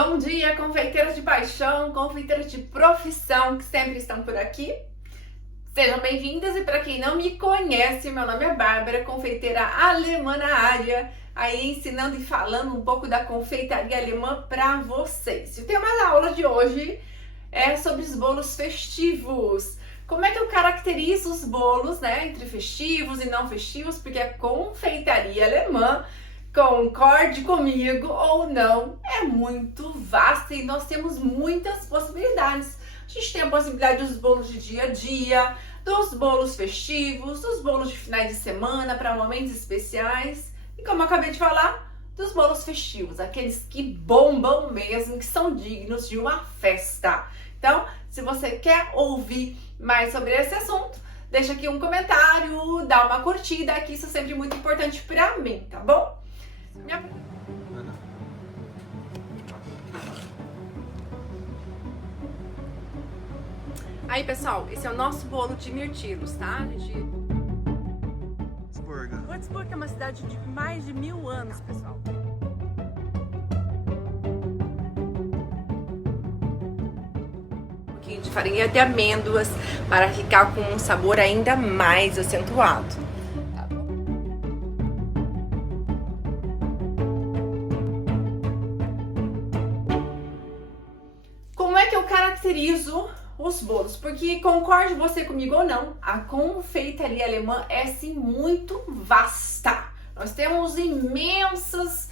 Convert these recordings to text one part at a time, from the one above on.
Bom dia, confeiteiras de paixão, confeiteiras de profissão que sempre estão por aqui. Sejam bem-vindas e para quem não me conhece, meu nome é Bárbara, confeiteira alemã na área, aí ensinando e falando um pouco da confeitaria alemã para vocês. E o tema da aula de hoje é sobre os bolos festivos. Como é que eu caracterizo os bolos, entre festivos e não festivos, porque a confeitaria alemã, concorde comigo ou não, é muito vasta e nós temos muitas possibilidades. A gente tem a possibilidade dos bolos de dia a dia, dos bolos festivos, dos bolos de finais de semana para momentos especiais e, como eu acabei de falar, dos bolos festivos, aqueles que bombam mesmo, que são dignos de uma festa. Então, se você quer ouvir mais sobre esse assunto, deixa aqui um comentário, dá uma curtida, que isso é sempre muito importante para mim, tá bom? Aí, pessoal, esse é o nosso bolo de mirtilos, tá? Würzburg é uma cidade de mais de 1000 anos, pessoal. Um pouquinho de farinha de amêndoas para ficar com um sabor ainda mais acentuado. Como é que eu caracterizo os bolos? Porque, concorde você comigo ou não, a confeitaria alemã é sim muito vasta. Nós temos imensas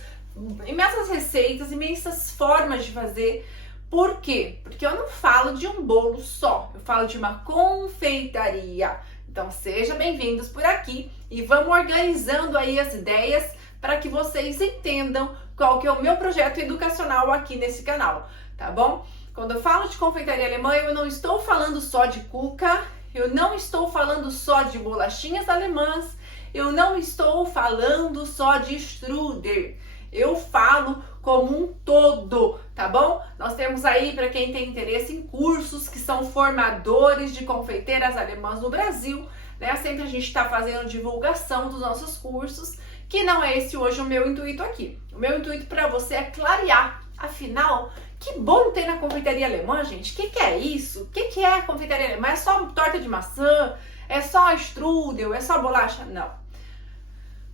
receitas, imensas formas de fazer. Por quê? Porque eu não falo de um bolo só, eu falo de uma confeitaria. Então sejam bem-vindos por aqui e vamos organizando aí as ideias para que vocês entendam qual que é o meu projeto educacional aqui nesse canal, tá bom? Quando eu falo de confeitaria alemã, eu não estou falando só de cuca, eu não estou falando só de bolachinhas alemãs, eu não estou falando só de strudel. Eu falo como um todo, tá bom? Nós temos aí, para quem tem interesse em cursos, que são formadores de confeiteiras alemãs no Brasil, né? Sempre a gente está fazendo divulgação dos nossos cursos, que não é esse hoje o meu intuito aqui. O meu intuito para você é clarear, afinal, que bom tem na confeitaria alemã, gente? O que é isso? O que é a confeitaria alemã? É só torta de maçã? É só strudel? É só bolacha? Não.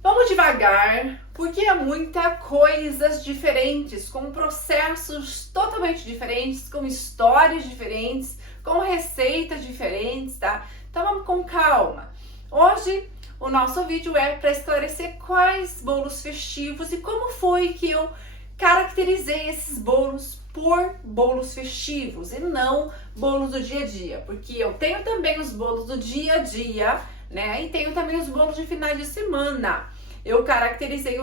Vamos devagar, porque é muita coisas diferentes, com processos totalmente diferentes, com histórias diferentes, com receitas diferentes, tá? Então vamos com calma. Hoje o nosso vídeo é para esclarecer quais bolos festivos e como foi que eu caracterizei esses bolos por bolos festivos e não bolos do dia a dia, porque eu tenho também os bolos do dia a dia, né? E tenho também os bolos de finais de semana. Eu caracterizei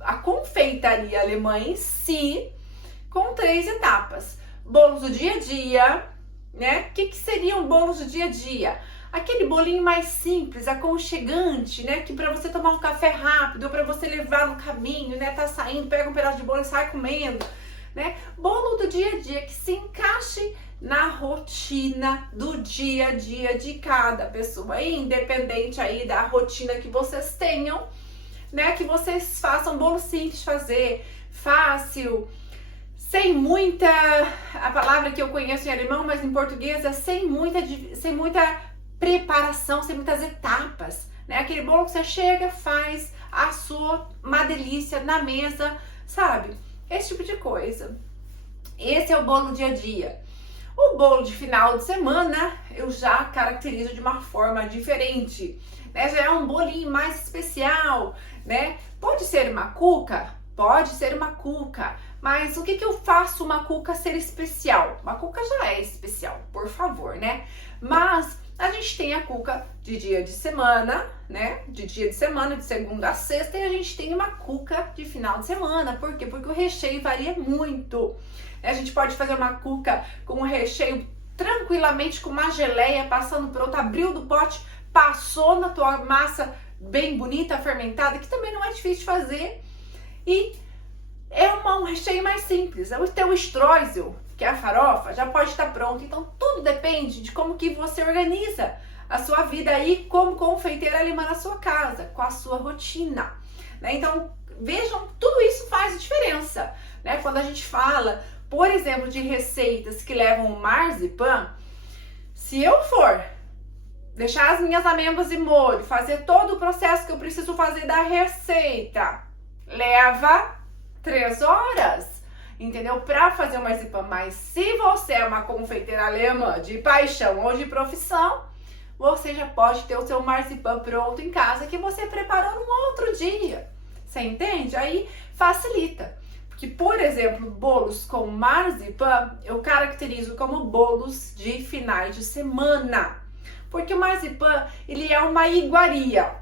a confeitaria alemã em si com 3 etapas. Bolos do dia a dia, né? O que seriam bolos do dia a dia? Aquele bolinho mais simples, aconchegante, né? Que para você tomar um café rápido, ou para você levar no caminho, né? Tá saindo, pega um pedaço de bolo e sai comendo, né? Bolo do dia a dia que se encaixe na rotina do dia a dia de cada pessoa, independente aí da rotina que vocês tenham, né? Que vocês façam bolo simples de fazer, fácil, sem muita, a palavra que eu conheço em alemão, mas em português é sem muita preparação, sem muitas etapas, né? Aquele bolo que você chega, faz, assou, uma delícia na mesa, sabe? Esse tipo de coisa. Esse é o bolo dia a dia. O bolo de final de semana eu já caracterizo de uma forma diferente, né? Já é um bolinho mais especial, né? Pode ser uma cuca? Pode ser uma cuca. Mas o que eu faço uma cuca ser especial? Uma cuca já é especial, por favor, né? Mas a gente tem a cuca de dia de semana, né? De dia de semana, de segunda a sexta, e a gente tem uma cuca de final de semana. Por quê? Porque o recheio varia muito. A gente pode fazer uma cuca com um recheio tranquilamente, com uma geleia, passando pronto, abriu do pote, passou na tua massa bem bonita, fermentada, que também não é difícil de fazer. E é um recheio mais simples. O teu streusel, que é a farofa, já pode estar pronto. Então tudo depende de como que você organiza a sua vida aí como confeiteira alemã na sua casa, com a sua rotina, né? Então vejam, tudo isso faz diferença, né? Quando a gente fala por exemplo, de receitas que levam marzipan, se eu for deixar as minhas amêndoas em molho, fazer todo o processo que eu preciso fazer da receita, leva 3 horas, entendeu? Para fazer o marzipan. Mas se você é uma confeiteira alemã de paixão ou de profissão, você já pode ter o seu marzipan pronto em casa que você preparou num outro dia. Você entende? Aí facilita. Porque, por exemplo, bolos com marzipan, eu caracterizo como bolos de finais de semana. Porque o marzipan, ele é uma iguaria.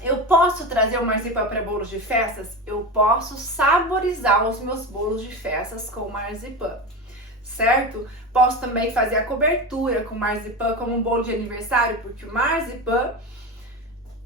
Eu posso trazer o marzipan para bolos de festas? Eu posso saborizar os meus bolos de festas com marzipan, certo? Posso também fazer a cobertura com marzipan como um bolo de aniversário, porque o marzipan,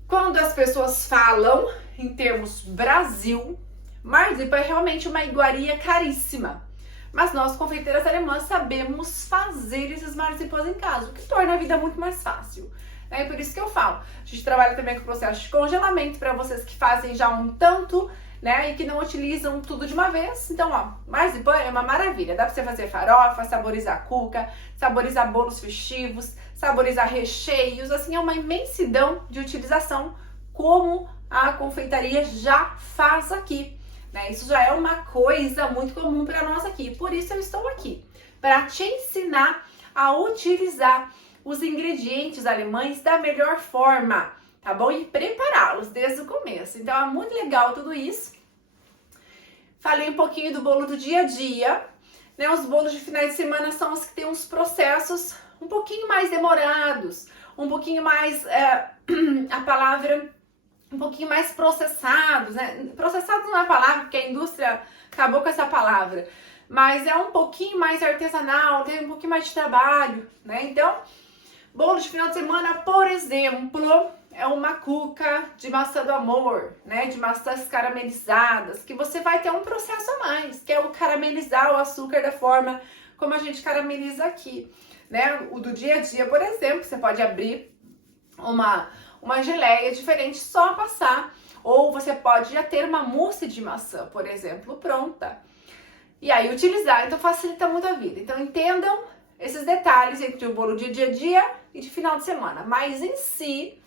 quando as pessoas falam em termos Brasil, marzipan é realmente uma iguaria caríssima. Mas nós, confeiteiras alemãs, sabemos fazer esses marzipãs em casa, o que torna a vida muito mais fácil. É por isso que eu falo. A gente trabalha também com o processo de congelamento para vocês que fazem já um tanto, né, e que não utilizam tudo de uma vez. Então, ó, marzipan é uma maravilha. Dá para você fazer farofa, saborizar cuca, saborizar bolos festivos, saborizar recheios. Assim, é uma imensidão de utilização, como a confeitaria já faz aqui. Né? Isso já é uma coisa muito comum para nós aqui. Por isso eu estou aqui, para te ensinar a utilizar os ingredientes alemães da melhor forma, tá bom? E prepará-los desde o começo. Então é muito legal tudo isso. Falei um pouquinho do bolo do dia a dia, né? Os bolos de finais de semana são os que têm uns processos um pouquinho mais demorados, um pouquinho mais, a palavra, um pouquinho mais processados, né? Processados não é a palavra, porque a indústria acabou com essa palavra, mas é um pouquinho mais artesanal, tem um pouquinho mais de trabalho, né? Então, bolo de final de semana, por exemplo, é uma cuca de maçã do amor, né? De maçãs caramelizadas, que você vai ter um processo a mais, que é o caramelizar o açúcar da forma como a gente carameliza aqui, né? O do dia a dia, por exemplo, você pode abrir uma geleia diferente, só passar, ou você pode já ter uma mousse de maçã, por exemplo, pronta. E aí utilizar, então facilita muito a vida. Então entendam esses detalhes entre o bolo de dia a dia e de final de semana. Mas em si,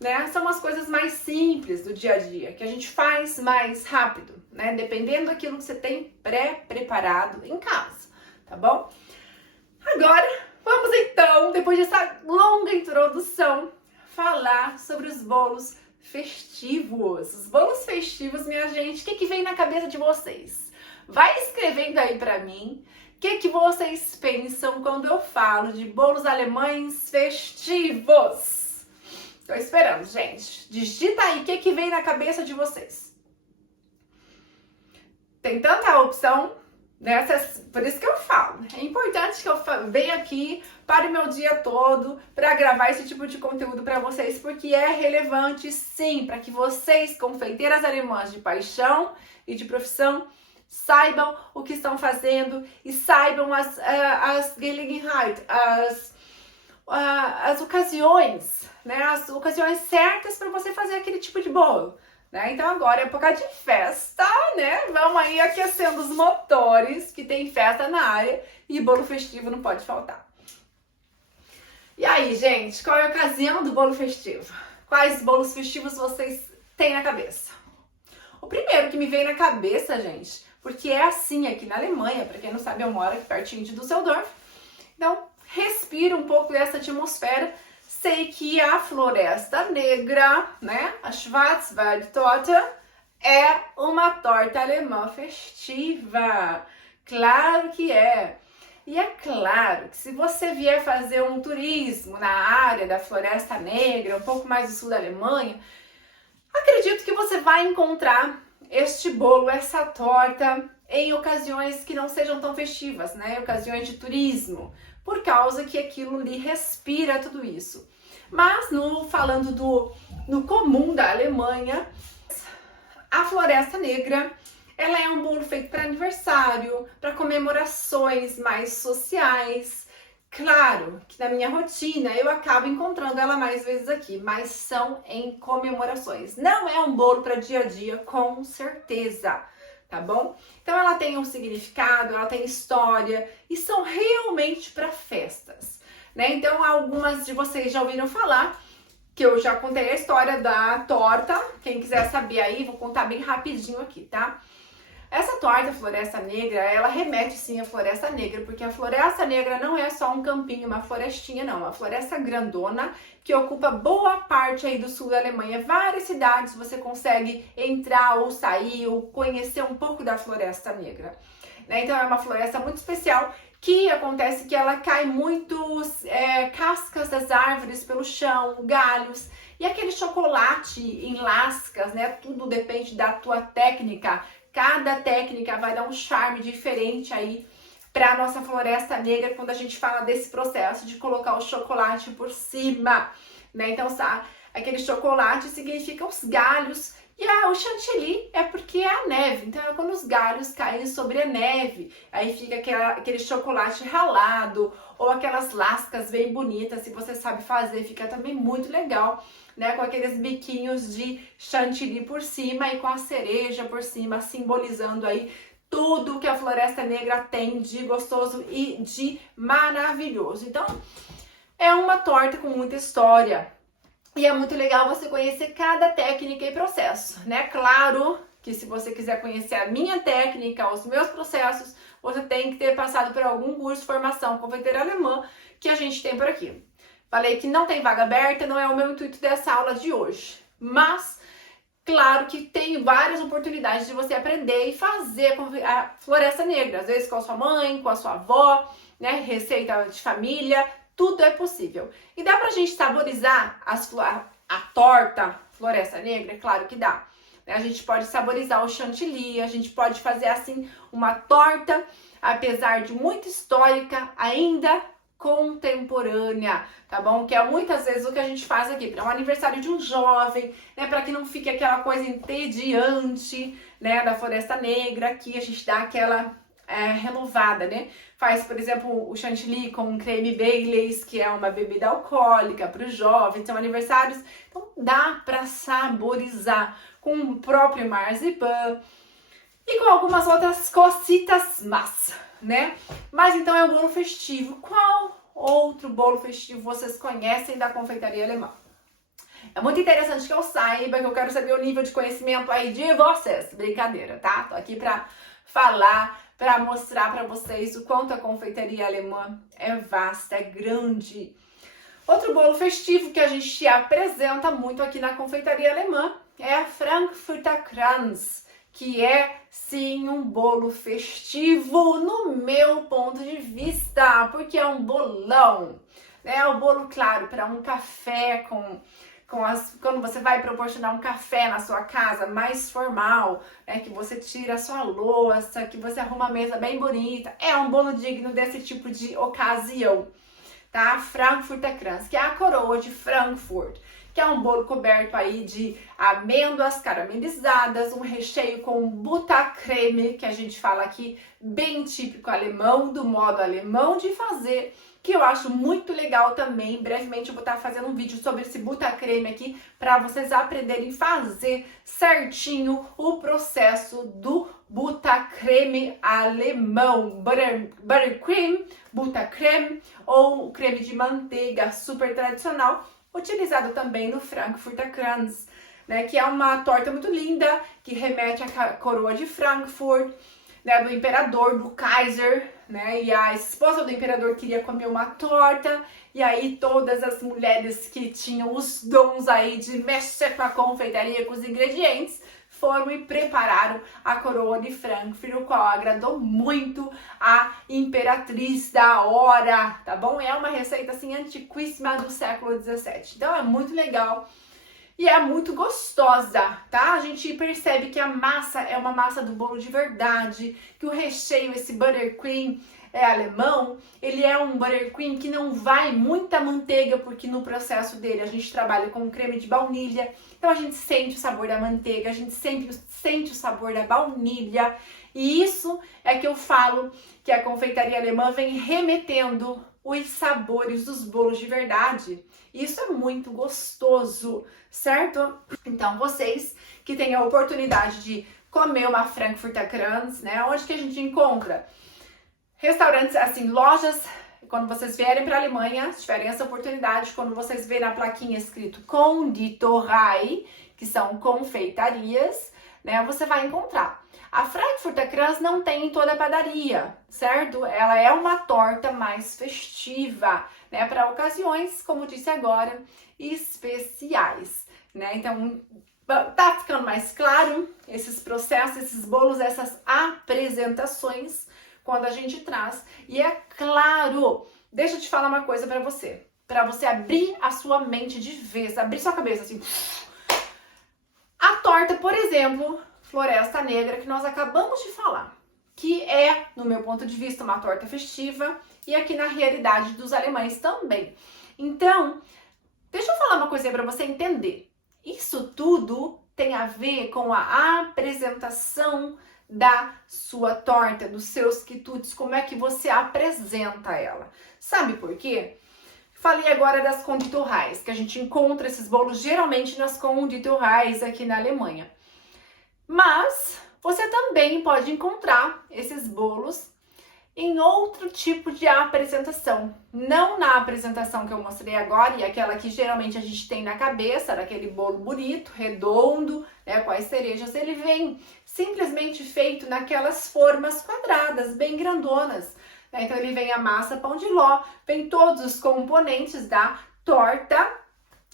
né, são as coisas mais simples do dia a dia, que a gente faz mais rápido, né? Dependendo daquilo que você tem pré-preparado em casa, tá bom? Agora, vamos então, depois dessa longa introdução, falar sobre os bolos festivos. Os bolos festivos, minha gente, o que vem na cabeça de vocês? Vai escrevendo aí pra mim o que vocês pensam quando eu falo de bolos alemães festivos. Tô esperando, gente. Digita aí o que vem na cabeça de vocês. Tem tanta opção, né? Por isso que eu falo. É importante que eu venha aqui para o meu dia todo para gravar esse tipo de conteúdo para vocês, porque é relevante sim, para que vocês, confeiteiras alemãs de paixão e de profissão, saibam o que estão fazendo e saibam as Gelegenheit, as ocasiões, né? As ocasiões certas para você fazer aquele tipo de bolo. Né? Então agora é época de festa, né? Vamos aí aquecendo os motores, que tem festa na área e bolo festivo não pode faltar. E aí, gente, qual é a ocasião do bolo festivo? Quais bolos festivos vocês têm na cabeça? O primeiro que me veio na cabeça, gente, porque é assim aqui na Alemanha, para quem não sabe, eu moro aqui pertinho de Düsseldorf. Então, respira um pouco dessa atmosfera. Sei que a Floresta Negra, né, a Schwarzwaldtorte, é uma torta alemã festiva. Claro que é. E é claro que se você vier fazer um turismo na área da Floresta Negra, um pouco mais do sul da Alemanha, acredito que você vai encontrar este bolo, essa torta, em ocasiões que não sejam tão festivas, né? Ocasiões de turismo, por causa que aquilo lhe respira tudo isso. Mas falando no comum da Alemanha, a Floresta Negra, ela é um bolo feito para aniversário, para comemorações mais sociais. Claro que na minha rotina eu acabo encontrando ela mais vezes aqui, mas são em comemorações. Não é um bolo para dia a dia, com certeza, tá bom? Então ela tem um significado, ela tem história e são realmente para festas, né? Então algumas de vocês já ouviram falar, que eu já contei a história da torta. Quem quiser saber aí, vou contar bem rapidinho aqui, tá? Essa torta Floresta Negra, ela remete sim à Floresta Negra, porque a Floresta Negra não é só um campinho, uma florestinha, não. É uma floresta grandona que ocupa boa parte aí do sul da Alemanha. Várias cidades você consegue entrar ou sair ou conhecer um pouco da Floresta Negra, né? Então é uma floresta muito especial que acontece que ela cai muitos cascas das árvores pelo chão, galhos, e aquele chocolate em lascas, né? Tudo depende da tua técnica. Cada técnica vai dar um charme diferente aí para nossa Floresta Negra quando a gente fala desse processo de colocar o chocolate por cima, né? Então, aquele chocolate significa os galhos e o chantilly é porque é a neve. Então, é quando os galhos caem sobre a neve, aí fica aquele chocolate ralado ou aquelas lascas bem bonitas. Se você sabe fazer, fica também muito legal, né, com aqueles biquinhos de chantilly por cima e com a cereja por cima, simbolizando aí tudo que a Floresta Negra tem de gostoso e de maravilhoso. Então, é uma torta com muita história e é muito legal você conhecer cada técnica e processo, né? Claro que se você quiser conhecer a minha técnica, os meus processos, você tem que ter passado por algum curso de formação confeiteira alemã que a gente tem por aqui. Falei que não tem vaga aberta, não é o meu intuito dessa aula de hoje. Mas, claro que tem várias oportunidades de você aprender e fazer a Floresta Negra. Às vezes com a sua mãe, com a sua avó, né? Receita de família, tudo é possível. E dá pra gente saborizar a torta Floresta Negra? Claro que dá. A gente pode saborizar o chantilly, a gente pode fazer assim uma torta, apesar de muito histórica, ainda contemporânea, tá bom? Que é muitas vezes o que a gente faz aqui para um aniversário de um jovem, né? Para que não fique aquela coisa entediante, né? Da Floresta Negra, aqui a gente dá aquela renovada, né? Faz, por exemplo, o chantilly com creme Baileys, que é uma bebida alcoólica para os jovens, são aniversários, então dá para saborizar com o próprio marzipan e com algumas outras cositas más, né? Mas então é um bolo festivo. Qual outro bolo festivo vocês conhecem da confeitaria alemã? É muito interessante que eu saiba, que eu quero saber o nível de conhecimento aí de vocês. Brincadeira, tá? Tô aqui pra falar, pra mostrar pra vocês o quanto a confeitaria alemã é vasta, é grande. Outro bolo festivo que a gente apresenta muito aqui na confeitaria alemã é a Frankfurter Kranz, que é sim um bolo festivo no meu ponto de vista, porque é um bolão, né? É um bolo, claro, para um café quando você vai proporcionar um café na sua casa mais formal, né? Que você tira a sua louça, que você arruma a mesa bem bonita, é um bolo digno desse tipo de ocasião, tá? Frankfurter Kranz, que é a coroa de Frankfurt, que é um bolo coberto aí de amêndoas caramelizadas, um recheio com Buttercreme, que a gente fala aqui, bem típico alemão, do modo alemão de fazer, que eu acho muito legal também. Brevemente eu vou estar fazendo um vídeo sobre esse Buttercreme aqui, para vocês aprenderem a fazer certinho o processo do Buttercreme alemão. Buttercream, Buttercreme ou o creme de manteiga super tradicional, utilizado também no Frankfurter Kranz, né, que é uma torta muito linda, que remete à coroa de Frankfurt, né, do imperador, do Kaiser, né, e a esposa do imperador queria comer uma torta, e aí todas as mulheres que tinham os dons aí de mexer com a confeitaria, com os ingredientes, foram e prepararam a coroa de Frankfurt, o qual agradou muito a imperatriz da hora, tá bom? É uma receita assim antiquíssima do século 17. Então é muito legal e é muito gostosa, tá? A gente percebe que a massa é uma massa do bolo de verdade, que o recheio, esse buttercream alemão, ele é um buttercream que não vai muita manteiga, porque no processo dele a gente trabalha com creme de baunilha, então a gente sente o sabor da manteiga, a gente sempre sente o sabor da baunilha, e isso é que eu falo que a confeitaria alemã vem remetendo os sabores dos bolos de verdade. Isso é muito gostoso, certo? Então vocês que têm a oportunidade de comer uma Frankfurter Kranz, né? Onde que a gente encontra? Restaurantes, assim, lojas. Quando vocês vierem para a Alemanha, se tiverem essa oportunidade, quando vocês verem na plaquinha escrito Konditorei, que são confeitarias, né, você vai encontrar. A Frankfurter Kranz não tem em toda a padaria, certo? Ela é uma torta mais festiva, né, para ocasiões, como disse agora, especiais, né? Então, tá ficando mais claro esses processos, esses bolos, essas apresentações quando a gente traz. E é claro, deixa eu te falar uma coisa para você abrir a sua mente de vez, abrir sua cabeça assim. A torta, por exemplo, Floresta Negra, que nós acabamos de falar, que é, no meu ponto de vista, uma torta festiva e aqui na realidade dos alemães também. Então, deixa eu falar uma coisa para você entender. Isso tudo tem a ver com a apresentação da sua torta, dos seus quitutes, como é que você apresenta ela. Sabe por quê? Falei agora das Konditoreis, que a gente encontra esses bolos geralmente nas Konditoreis aqui na Alemanha. Mas você também pode encontrar esses bolos em outro tipo de apresentação. Não na apresentação que eu mostrei agora, e aquela que geralmente a gente tem na cabeça, daquele bolo bonito, redondo, né, com as cerejas. Ele vem simplesmente feito naquelas formas quadradas, bem grandonas. Né? Então ele vem a massa pão de ló, vem todos os componentes da torta,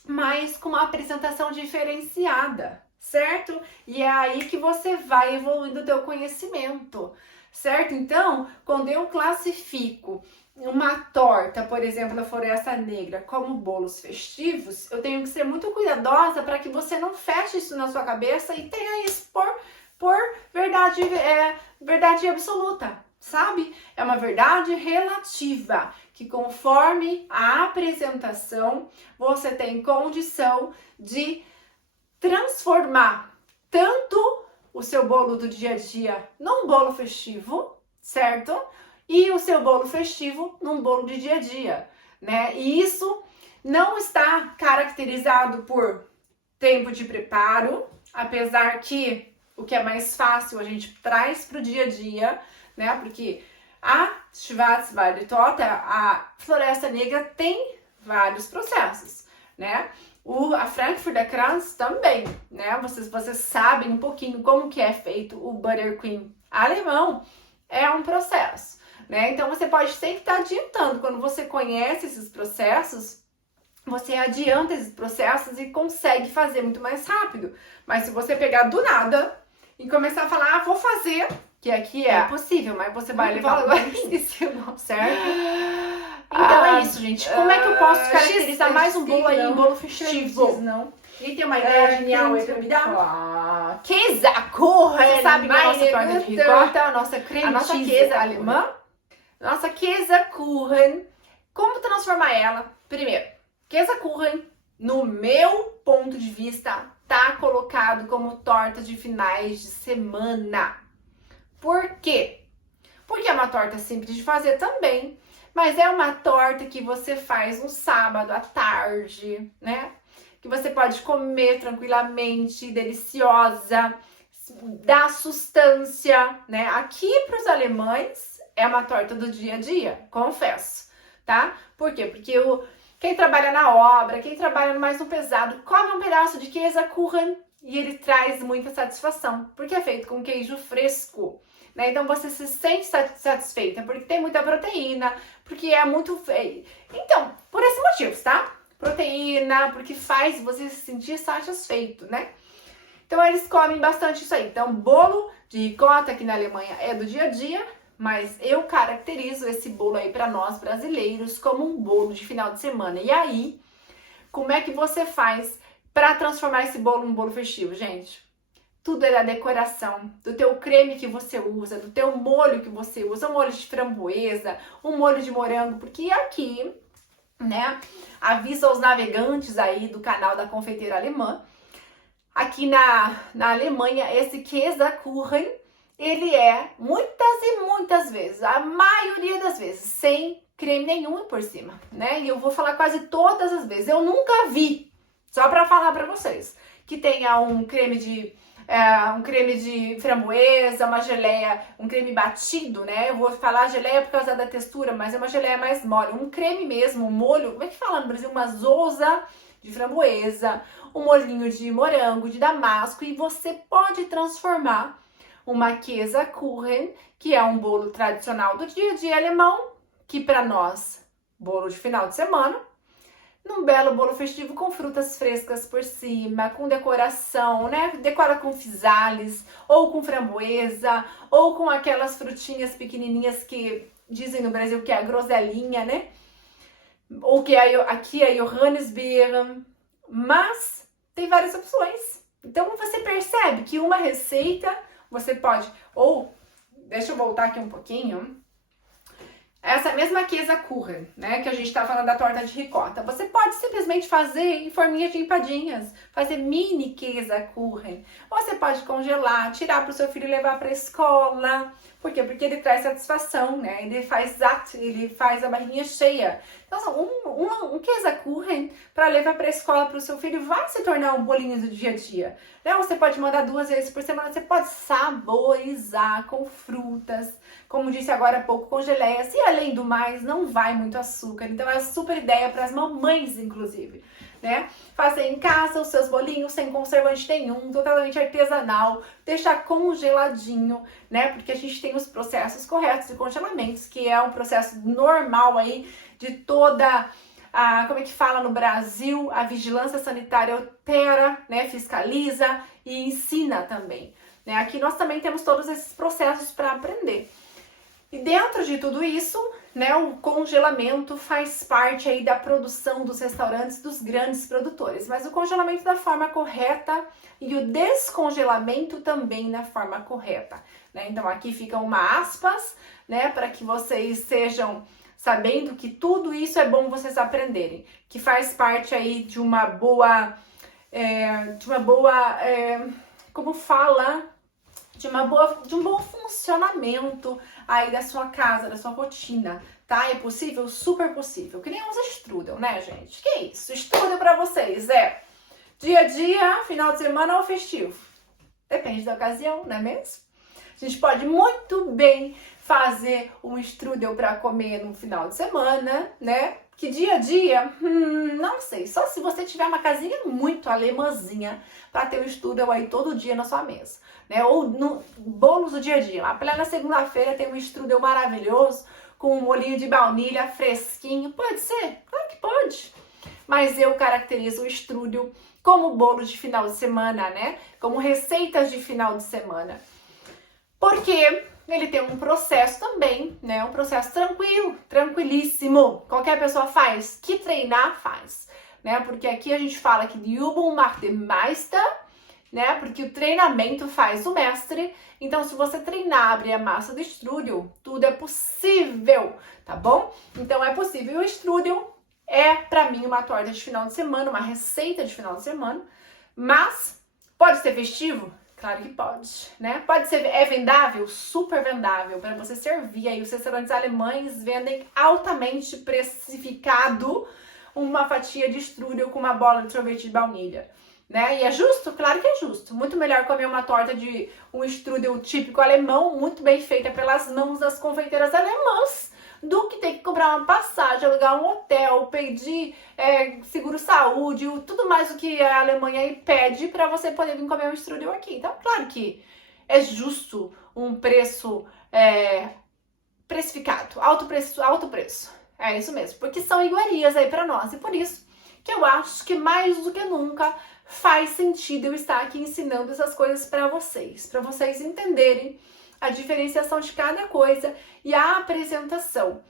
mas com uma apresentação diferenciada, certo? E é aí que você vai evoluindo o teu conhecimento. Certo? Então, quando eu classifico uma torta, por exemplo, da Floresta Negra, como bolos festivos, eu tenho que ser muito cuidadosa para que você não feche isso na sua cabeça e tenha isso por verdade absoluta, sabe? É uma verdade relativa, que conforme a apresentação, você tem condição de transformar tanto o seu bolo do dia a dia num bolo festivo, certo? E o seu bolo festivo num bolo de dia a dia, né? E isso não está caracterizado por tempo de preparo, apesar que o que é mais fácil a gente traz para o dia a dia, né? Porque a Schwarzwaldtorte, a Floresta Negra, tem vários processos, né? A Frankfurter Kranz também, né? Vocês sabem um pouquinho como que é feito o Buttercream alemão. É um processo, né? Então você pode sempre estar adiantando. Quando você conhece esses processos, você adianta esses processos e consegue fazer muito mais rápido. Mas se você pegar do nada e começar a falar, vou fazer, que aqui é possível, mas você vai levar um tempinho, certo? Então é isso, gente. Como é que eu posso caracterizar mais um bolo aí, um bolo festivo? Não. Quem tem uma ideia genial aí pra me dar? Käsekuchen! Você sabe que a nossa torta de ricota, a nossa creme alemã, nossa Käsekuchen. Como transformar ela? Primeiro, Käsekuchen, no meu ponto de vista, tá colocado como torta de finais de semana. Por quê? Porque é uma torta simples de fazer também. Mas é uma torta que você faz um sábado à tarde, né? Que você pode comer tranquilamente, deliciosa, dá sustância, né? Aqui para os alemães é uma torta do dia a dia, confesso, tá? Por quê? Porque quem trabalha na obra, quem trabalha mais no pesado, come um pedaço de Käsekuchen e ele traz muita satisfação, porque é feito com queijo fresco. Né? Então você se sente satisfeita, porque tem muita proteína, porque é muito feio. Então, por esses motivos, tá? Proteína, porque faz você se sentir satisfeito, né? Então eles comem bastante isso aí. Então, bolo de ricota aqui na Alemanha é do dia a dia, mas eu caracterizo esse bolo aí para nós brasileiros como um bolo de final de semana. E aí, como é que você faz para transformar esse bolo num bolo festivo, gente? Tudo é da decoração, do teu creme que você usa, do teu molho que você usa, um molho de framboesa, um molho de morango, porque aqui, né, aviso aos navegantes aí do canal da Confeiteira Alemã, aqui na Alemanha, esse Käsekuchen, ele é muitas e muitas vezes, a maioria das vezes, sem creme nenhum por cima, né, e eu vou falar quase todas as vezes, eu nunca vi, só para falar para vocês, que tenha um creme de um creme de framboesa, uma geleia, um creme batido, né? Eu vou falar geleia por causa da textura, mas é uma geleia mais mole. Um creme mesmo, um molho, como é que fala no Brasil? Uma zosa de framboesa, um molhinho de morango, de damasco, e você pode transformar uma Käsekuchen, que é um bolo tradicional do dia a dia alemão, que para nós, bolo de final de semana, num belo bolo festivo com frutas frescas por cima, com decoração, né? Decora com fisales, ou com framboesa, ou com aquelas frutinhas pequenininhas que dizem no Brasil que é a groselinha, né? Ou que aqui é Johannisbeeren, mas tem várias opções. Então você percebe que uma receita você pode, ou deixa eu voltar aqui um pouquinho. Essa mesma Käsekuchen, né, que a gente tá falando da torta de ricota, você pode simplesmente fazer em forminhas de empadinhas, fazer mini Käsekuchen. Ou você pode congelar, tirar para o seu filho levar para a escola. Por quê? Porque ele traz satisfação, né? Ele faz ele faz a barriguinha cheia. Então, um Käsekuchen para levar para a escola para o seu filho vai se tornar um bolinho do dia a dia. Né? Você pode mandar 2 vezes por semana, você pode saborizar com frutas, como disse agora há pouco, com geleias. E além do mais, não vai muito açúcar. Então é super ideia para as mamães, inclusive. Né? Fazer em casa os seus bolinhos sem conservante nenhum, totalmente artesanal, deixar congeladinho, né? Porque a gente tem os processos corretos de congelamentos, que é um processo normal aí de toda como é que fala no Brasil, a vigilância sanitária opera, né? Fiscaliza e ensina também. Né? Aqui nós também temos todos esses processos para aprender. E dentro de tudo isso, né, o congelamento faz parte aí da produção dos restaurantes, dos grandes produtores, mas o congelamento da forma correta e o descongelamento também da forma correta, né? Então aqui fica uma aspas, né, para que vocês sejam sabendo que tudo isso é bom vocês aprenderem, que faz parte aí de uma boa, como fala, de um bom funcionamento aí da sua casa, da sua rotina, tá? É possível? Super possível. Que nem uns strudel, né, gente? Que isso? Strudel pra vocês dia a dia, final de semana ou festivo? Depende da ocasião, não é mesmo? A gente pode muito bem fazer um strudel para comer no final de semana, né? Que dia a dia, não sei. Só se você tiver uma casinha muito alemãzinha para ter um strudel aí todo dia na sua mesa, né? Ou no bolos do dia a dia. Lá plena segunda-feira tem um strudel maravilhoso com um molhinho de baunilha fresquinho. Pode ser? Claro que pode. Mas eu caracterizo o strudel como bolo de final de semana, né? Como receitas de final de semana. Porque ele tem um processo também, né? Um processo tranquilo, tranquilíssimo. Qualquer pessoa faz. Que treinar, faz. Né? Porque aqui a gente fala que die Übung macht den Meister, né? Porque o treinamento faz o mestre. Então, se você treinar, abrir a massa do strudel, tudo é possível, tá bom? Então, é possível. E o strudel é, pra mim, uma torta de final de semana, uma receita de final de semana. Mas, pode ser festivo? Claro que pode, né? Pode ser, vendável? Super vendável, para você servir. Aí os restaurantes alemães vendem altamente precificado uma fatia de strudel com uma bola de sorvete de baunilha, né? E é justo? Claro que é justo. Muito melhor comer uma torta de um strudel típico alemão, muito bem feita pelas mãos das confeiteiras alemãs, do que ter que comprar uma passagem, alugar um hotel, pedir seguro-saúde, tudo mais o que a Alemanha aí pede para você poder vir comer um strudel aqui. Então, claro que é justo um preço precificado, alto preço. É isso mesmo, porque são iguarias aí para nós. E por isso que eu acho que mais do que nunca faz sentido eu estar aqui ensinando essas coisas para vocês entenderem a diferenciação de cada coisa e a apresentação.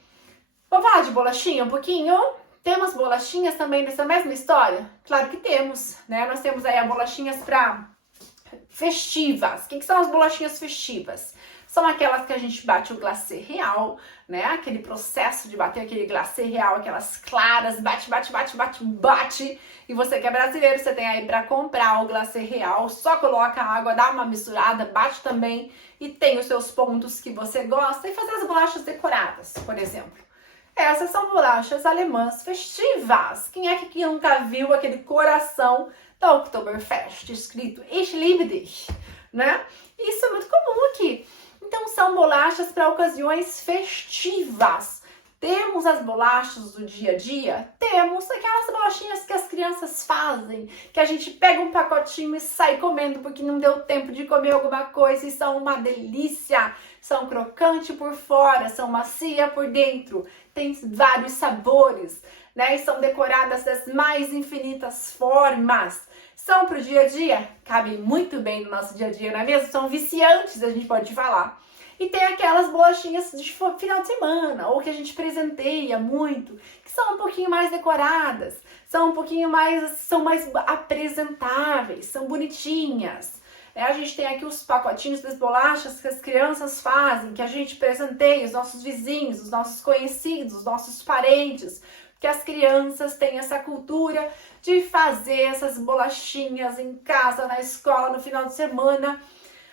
Vamos falar de bolachinha um pouquinho? Temos bolachinhas também nessa mesma história? Claro que temos, né? Nós temos aí as bolachinhas para festivas. O que são as bolachinhas festivas? São aquelas que a gente bate o glacê real, né? Aquele processo de bater aquele glacê real, aquelas claras, bate. E você que é brasileiro, você tem aí para comprar o glacê real, só coloca a água, dá uma misturada, bate também e tem os seus pontos que você gosta e fazer as bolachas decoradas, por exemplo. Essas são bolachas alemãs festivas. Quem é que nunca viu aquele coração da Oktoberfest escrito Ich liebe dich? né? Isso é muito comum aqui. Então, são bolachas para ocasiões festivas. Temos as bolachas do dia a dia? Temos aquelas bolachinhas que as crianças fazem, que a gente pega um pacotinho e sai comendo porque não deu tempo de comer alguma coisa e são uma delícia. São crocante por fora, são macia por dentro, tem vários sabores, né? E são decoradas das mais infinitas formas. São para o dia a dia? Cabem muito bem no nosso dia a dia, não é mesmo? São viciantes, a gente pode falar. E tem aquelas bolachinhas de final de semana, ou que a gente presenteia muito, que são um pouquinho mais decoradas, são um pouquinho mais, são mais apresentáveis, são bonitinhas. A gente tem aqui os pacotinhos das bolachas que as crianças fazem, que a gente presenteia os nossos vizinhos, os nossos conhecidos, os nossos parentes, porque as crianças têm essa cultura de fazer essas bolachinhas em casa, na escola, no final de semana.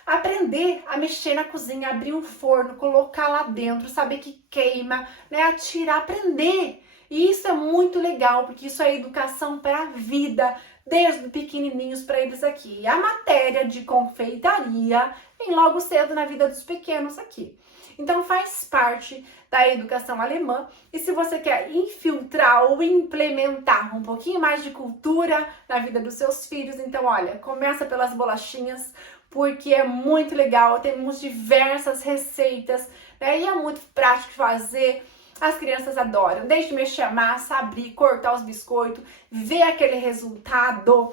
Aprender a mexer na cozinha, abrir um forno, colocar lá dentro, saber que queima, né? Atirar, aprender. E isso é muito legal, porque isso é educação para a vida, desde pequenininhos para eles aqui. E a matéria de confeitaria vem logo cedo na vida dos pequenos aqui. Então faz parte da educação alemã. E se você quer infiltrar ou implementar um pouquinho mais de cultura na vida dos seus filhos, então olha, começa pelas bolachinhas, porque é muito legal, temos diversas receitas, né? E é muito prático de fazer, as crianças adoram, desde mexer a massa, abrir, cortar os biscoitos, ver aquele resultado,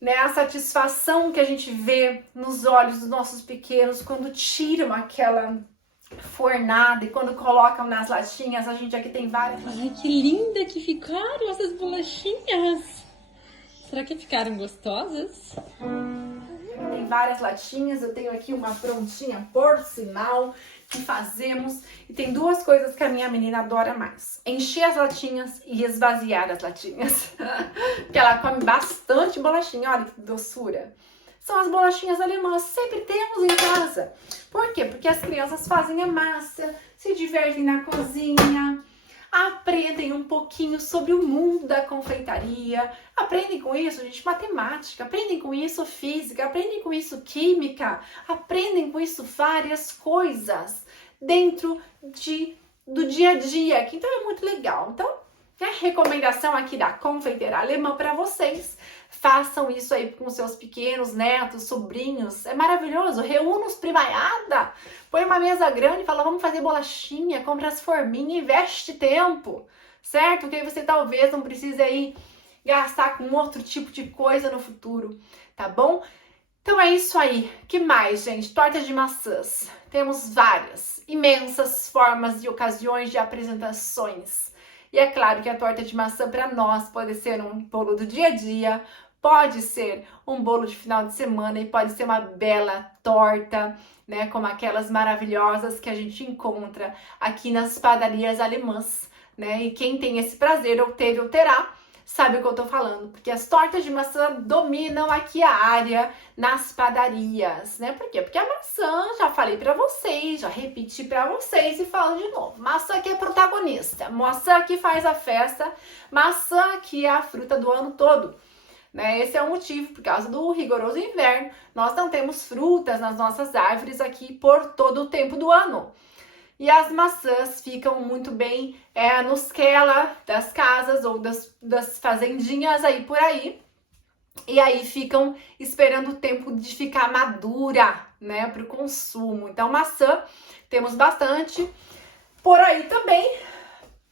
né? A satisfação que a gente vê nos olhos dos nossos pequenos quando tiram aquela fornada e quando colocam nas latinhas. A gente aqui tem várias. Ai, que linda que ficaram essas bolachinhas! Será que ficaram gostosas? Tem várias latinhas, eu tenho aqui uma prontinha, por sinal, que fazemos. E tem duas coisas que a minha menina adora mais: encher as latinhas e esvaziar as latinhas. Porque ela come bastante bolachinha, olha que doçura. São as bolachinhas alemãs, sempre temos em casa. Por quê? Porque as crianças fazem a massa, se divertem na cozinha, aprendem um pouquinho sobre o mundo da confeitaria, aprendem com isso, gente, matemática, aprendem com isso física, aprendem com isso química, aprendem com isso várias coisas dentro do dia a dia, que então é muito legal. Então, a recomendação aqui da confeiteira alemã para vocês: façam isso aí com seus pequenos, netos, sobrinhos. É maravilhoso. Reúna os primaiada, põe uma mesa grande e fala: vamos fazer bolachinha, compra as forminhas, investe tempo, certo? Porque aí você talvez não precise aí gastar com outro tipo de coisa no futuro, tá bom? Então é isso aí. Que mais, gente? Tortas de maçãs. Temos várias, imensas formas e ocasiões de apresentações. E é claro que a torta de maçã para nós pode ser um bolo do dia a dia, pode ser um bolo de final de semana e pode ser uma bela torta, né, como aquelas maravilhosas que a gente encontra aqui nas padarias alemãs, né? E quem tem esse prazer ou teve ou terá, sabe o que eu tô falando, porque as tortas de maçã dominam aqui a área nas padarias, né? Por quê? Porque a maçã, já falei pra vocês, já repeti pra vocês e falo de novo: maçã aqui é protagonista, maçã aqui faz a festa, maçã aqui é a fruta do ano todo, né? Esse é o motivo, por causa do rigoroso inverno, nós não temos frutas nas nossas árvores aqui por todo o tempo do ano. E as maçãs ficam muito bem nos quela das casas ou das fazendinhas aí por aí. E aí ficam esperando o tempo de ficar madura, né, para o consumo. Então, maçã temos bastante. Por aí também,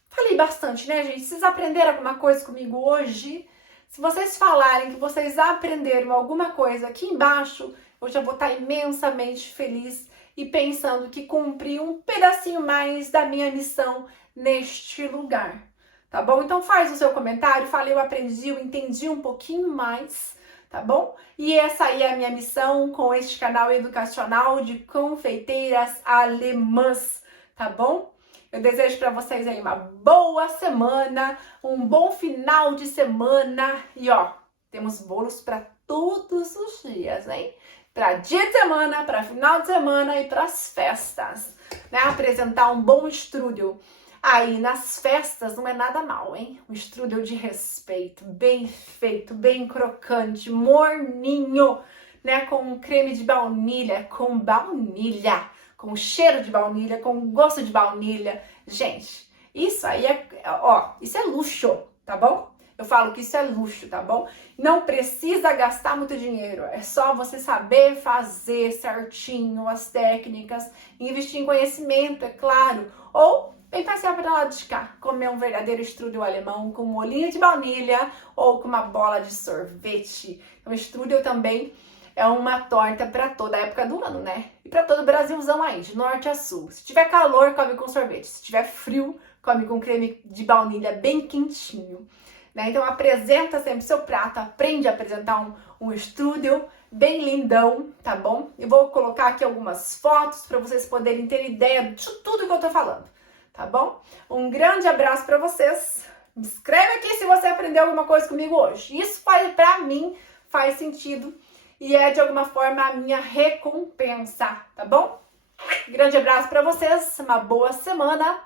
falei bastante, né, gente? Vocês aprenderam alguma coisa comigo hoje? Se vocês falarem que vocês aprenderam alguma coisa aqui embaixo, eu já vou estar imensamente feliz e pensando que cumpri um pedacinho mais da minha missão neste lugar, tá bom? Então faz o seu comentário, fala: eu aprendi, eu entendi um pouquinho mais, tá bom? E essa aí é a minha missão com este canal educacional de confeiteiras alemãs, tá bom? Eu desejo para vocês aí uma boa semana, um bom final de semana e ó, temos bolos para todos os dias, hein? Para dia de semana, para final de semana e para as festas, né? Apresentar um bom strudel aí nas festas não é nada mal, hein? Um strudel de respeito, bem feito, bem crocante, morninho, né, com creme de baunilha, com cheiro de baunilha, com gosto de baunilha. Gente, isso aí isso é luxo, tá bom? Eu falo que isso é luxo, tá bom? Não precisa gastar muito dinheiro, é só você saber fazer certinho as técnicas, investir em conhecimento, é claro, ou vem passear para lá de cá, comer um verdadeiro strudel alemão com molhinho de baunilha ou com uma bola de sorvete. Então, strudel também é uma torta para toda a época do ano, né? E para todo o Brasilzão aí, de norte a sul. Se tiver calor, come com sorvete. Se tiver frio, come com creme de baunilha bem quentinho. Né? Então apresenta sempre seu prato, aprende a apresentar um strudel bem lindão, tá bom? Eu vou colocar aqui algumas fotos para vocês poderem ter ideia de tudo que eu tô falando, tá bom? Um grande abraço para vocês. Me escreve aqui se você aprendeu alguma coisa comigo hoje. Isso para mim faz sentido e é de alguma forma a minha recompensa, tá bom? Grande abraço para vocês, uma boa semana.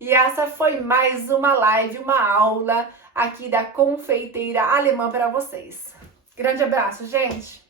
E essa foi mais uma live, uma aula aqui da confeiteira alemã para vocês. Grande abraço, gente!